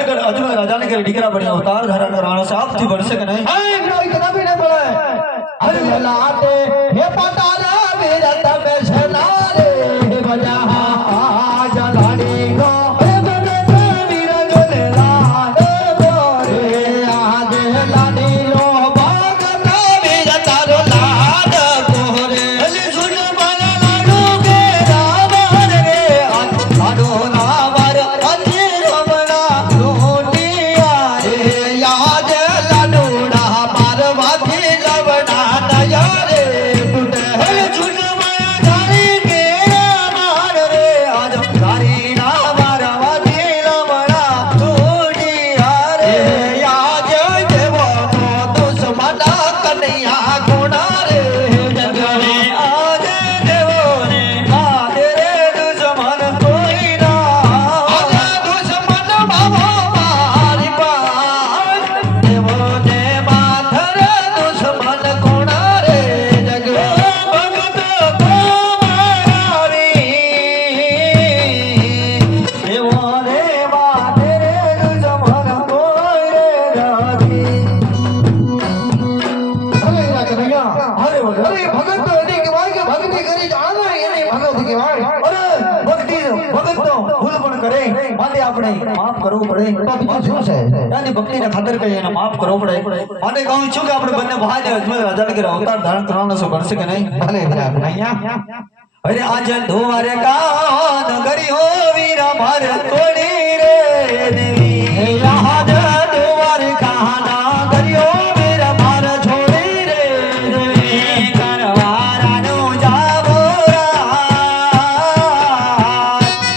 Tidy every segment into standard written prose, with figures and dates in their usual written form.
દીકરા બન્યા અવતાર ધારણ કરવાનો છે આપથી બનશે કે નહીં? કદાપી ન બોલાય. હરે લાટે હે પટાલા વીર તમે છનારે બજા આજ લાડી ગો હે બને વીર જોને લાડ બોરે આજ લાડી લો ભાગ ના વીર તારો લાડ કોરે હલે સુન મારા લાડુ કે રાવણ રે આજ લાડો ના વાર અતિ રમણા લોટિયા રે યાદ લાડુડા મારવાથી લવણા નયા રે ફૂટે હલે સુન મારા ધારી કે રાવણ રે આજ ધારી ના મારવાથી લવણા લોટિયા રે યાદ દેવો તો દુશ્મન કનૈયા ગુણા રે જગરે આજ દેવો ને આજ રે દુશ્મન કોઈ ના આજ દુશ્મન બાબો મારી પાસ દેવો ને માથર દુશ્મન ગુણા રે જગરે ભગત કો મારા વીર દેવો રે માથે રે દુશ્મન કોઈ રે જાતી અરે કનૈયા અરે ભગત તો એની કહેવાય કે ભક્તિ કરી જાણો એની ભગત કહેવાય અરે ભક્તિ ભગત તો ભૂલ પણ કરે માટે આપણે માફ કરવું પડે તો બીજું શું છે એની ભક્તિને ખાતર કરી એને માફ કરવું પડે માટે કહું છું કે આપણે બંને ભાઈ ને અજમેર આઝાદ કરે અવતાર ધારણ કરવાનો છે બનશે કે નહીં? ભલે કનૈયા અરે આજ ધોવારે કાન ગરી હો વીરા માર તોડી રે દેવી હે યાદ ધોવારે કાના ગરિયો વીરા માર છોડી રે દેવી કરવારાનો જાવો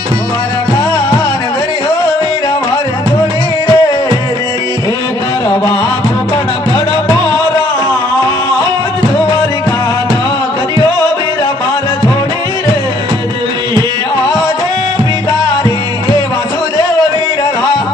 ધોવારે કાન ગરિયો વીરા માર છોડી રે દેવી હે કરવા પણ કડ મોરા ધોવારે કાના ગરિયો વીરા માર છોડી રે દેવી આજે પિતારી વાસુદેવ વીર રામ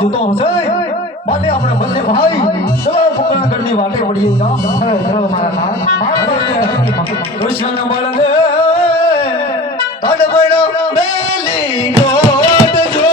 જોતો હશે માટે આપણે બંને ભાઈ ચલો પકડ ગઢની વાટે પડીએ જા હવે ચલો મારા નાથ કૃષ્ણ મળે તડ બળો બેલી ગોટ જો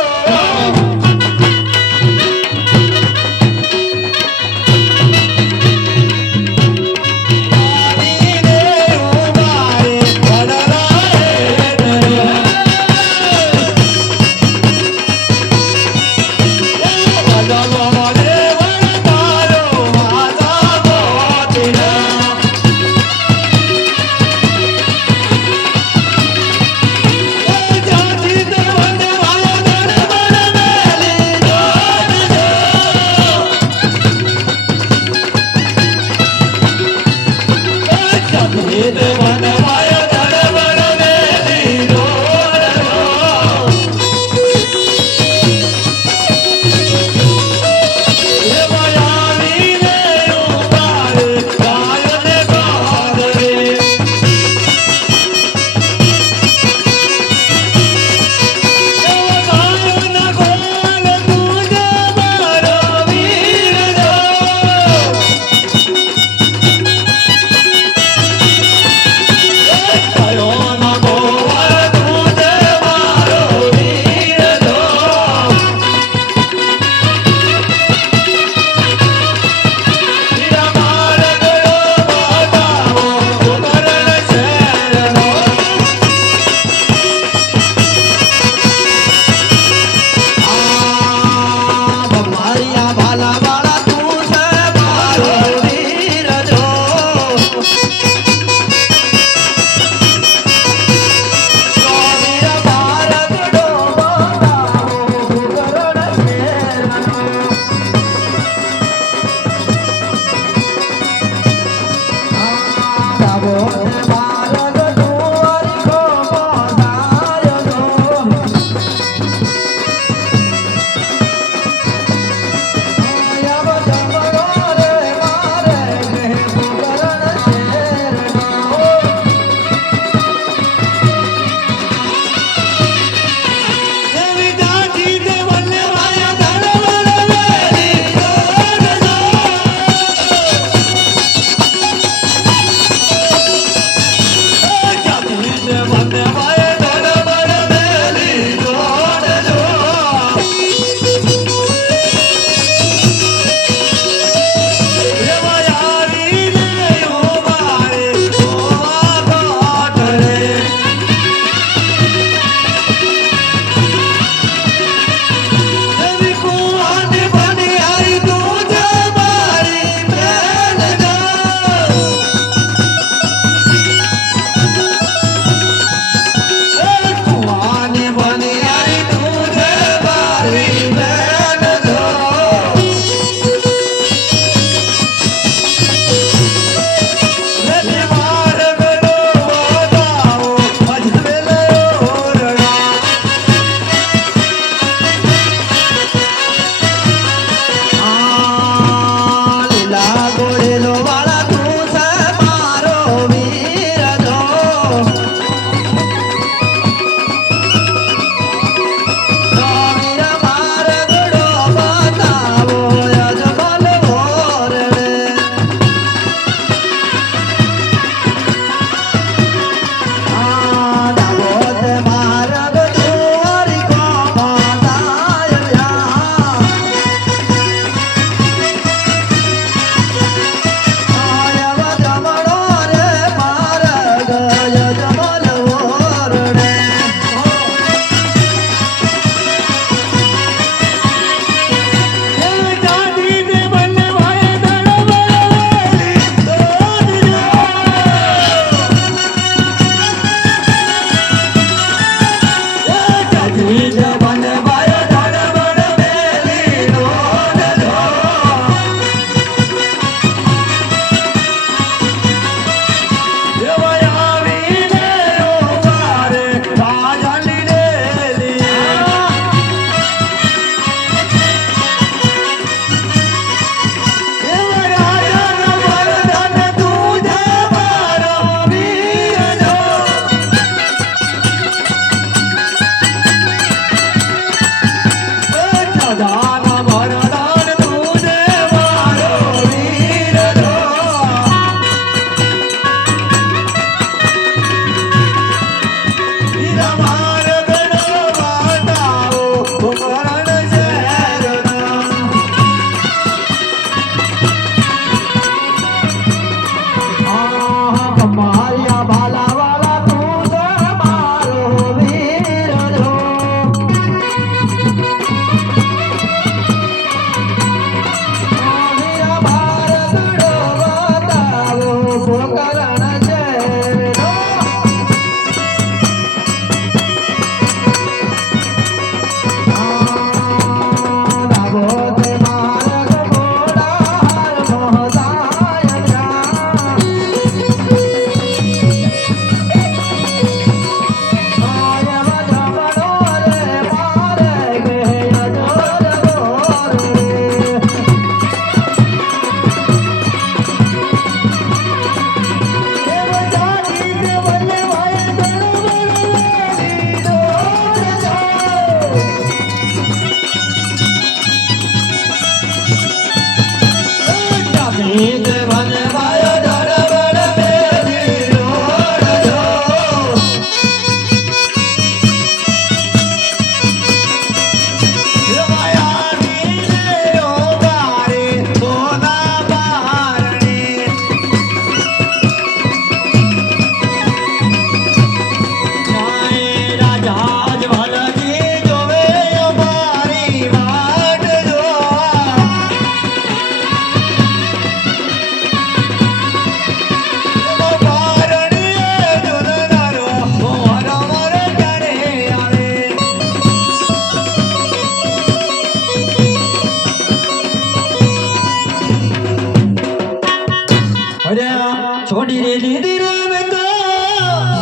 છોડી રે દીધી રે મેં તો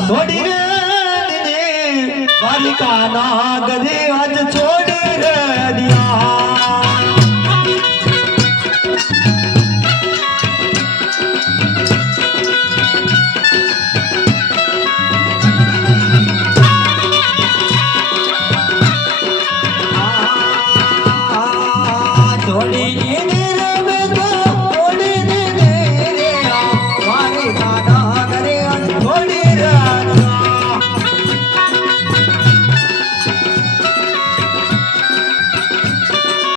છોડી રે દીધી દ્વારિકા ના ગધી આજ છોડી રે દિયા